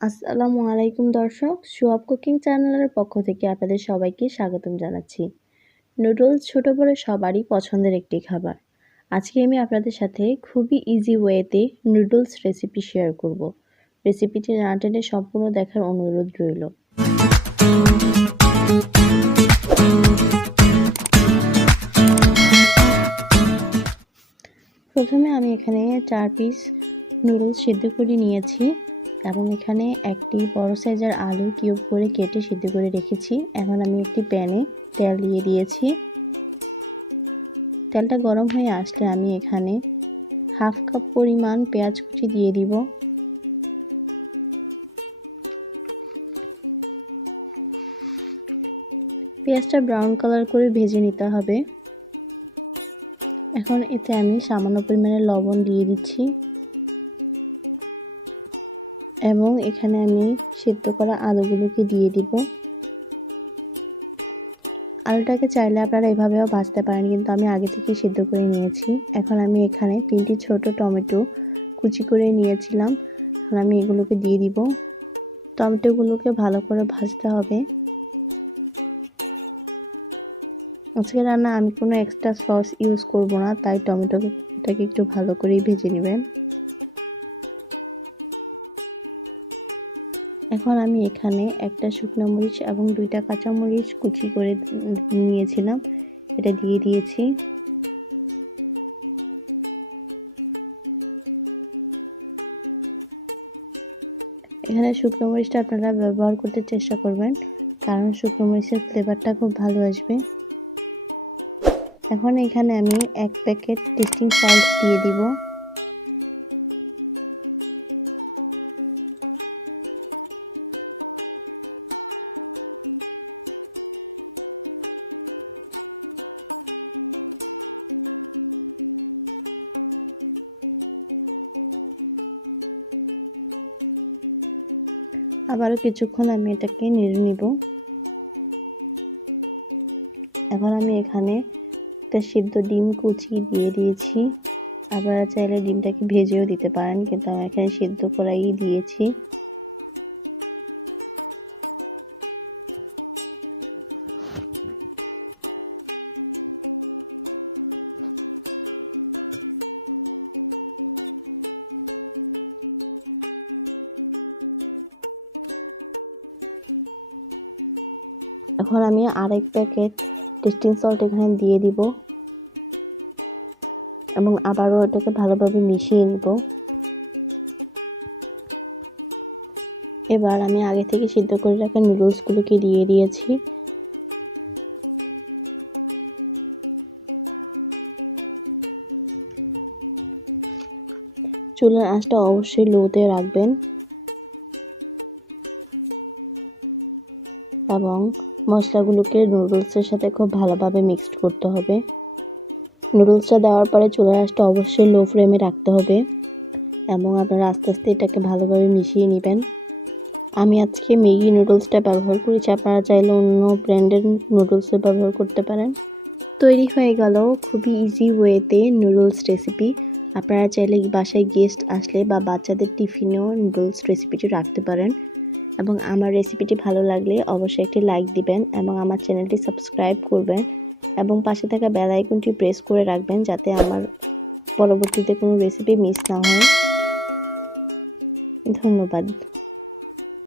আসসালামু আলাইকুম দর্শক, সোয়াব কুকিং চ্যানেলের পক্ষ থেকে আপনাদের সবাইকে স্বাগতম জানাচ্ছি। নুডলস ছোট বড় সবারই পছন্দের একটি খাবার। আজকে আমি আপনাদের সাথে খুবই ইজি ওয়েতে নুডলস রেসিপি শেয়ার করব। রেসিপিটি না টেনে সম্পূর্ণ দেখার অনুরোধ রইল। প্রথমে আমি এখানে 4 পিস নুডলস সিদ্ধ করে নিয়েছি এবং এখানে একটি বড় সাইজের আলু কিউব করে কেটে সিদ্ধ করে রেখেছি। এখন আমি একটি প্যানে তেল দিয়ে দিয়েছি। তেলটা গরম হয়ে আসলে আমি এখানে হাফ কাপ পরিমাণ পেঁয়াজ কুচি দিয়ে দিব। পেঁয়াজটা ব্রাউন কালার করে ভেজে নিতে হবে। এখন এতে আমি সামান্য পরিমাণে লবণ দিয়ে দিচ্ছি এবং এখানে আমি সিদ্ধ করা আলুগুলোকে দিয়ে দিব। আলুটাকে চাইলে আপনারা এভাবেও ভাজতে পারেন, কিন্তু আমি আগে থেকে সিদ্ধ করে নিয়েছি। এখন আমি এখানে 3টি ছোট টমেটো কুচি করে নিয়েছিলাম, এখন আমি এগুলোকে দিয়ে দিব। টমেটোগুলোকে ভালো করে ভাজতে হবে। আজকে রান্না আমি কোনো এক্সট্রা সস ইউজ করব না, তাই টমেটোটাকে একটু ভালো করেই ভেজে নেবেন। এখন আমি এখানে একটা শুকনো মরিচ এবং 2টা কাঁচা মরিচ কুচি করে নিয়েছিলাম, এটা দিয়ে দিয়েছি। এখানে শুকনো মরিচটা আপনারা ব্যবহার করতে চেষ্টা করবেন, কারণ শুকনো মরিচের ফ্লেভারটা খুব ভালো আসবে। এখন এখানে আমি 1 প্যাকেট টেস্টিং সল্ট দিয়ে দিব। আবারও কিছুক্ষণ আমি এটাকে নেড়ে নিব। এখন আমি এখানে একটা সিদ্ধ ডিম কুচি দিয়ে দিয়েছি। আপনারা চাইলে ডিমটাকে ভেজেও দিতে পারেন, কিন্তু আমি এখানে সিদ্ধ করাই দিয়েছি। এখন আমি আরেক প্যাকেট টেস্টিং সল্ট এখানে দিয়ে দিব এবং আবারও এটাকে ভালোভাবে মিশিয়ে নিব। এবার আমি আগে থেকে সিদ্ধ করে রাখা নুডলসগুলোকে দিয়ে দিয়েছি। চুলার আঁচটা অবশ্যই লোতে রাখবেন এবং মশলাগুলোকে নুডলসের সাথে খুব ভালোভাবে মিক্সড করতে হবে। নুডলসটা দেওয়ার পরে চুলার আঁচটা অবশ্যই লো ফ্লেমে রাখতে হবে এবং আপনারা আস্তে আস্তে এটাকে ভালোভাবে মিশিয়ে নেবেন। আমি আজকে ম্যাগি নুডলসটা ব্যবহার করেছি, আপনারা চাইলে অন্য ব্র্যান্ডের নুডলসও ব্যবহার করতে পারেন। তৈরি হয়ে গেল খুবই ইজি ওয়েতে নুডলস রেসিপি। আপনারা চাইলে বাসায় গেস্ট আসলে বা বাচ্চাদের টিফিনেও নুডলস রেসিপিটি রাখতে পারেন। এবং আমার রেসিপিটি ভালো লাগলে অবশ্যই একটি লাইক দিবেন এবং আমার চ্যানেলটি সাবস্ক্রাইব করবেন এবং পাশে থাকা বেল আইকনটি প্রেস করে রাখবেন, যাতে আমার পরবর্তীতে কোনো রেসিপি মিস না হয়। ধন্যবাদ।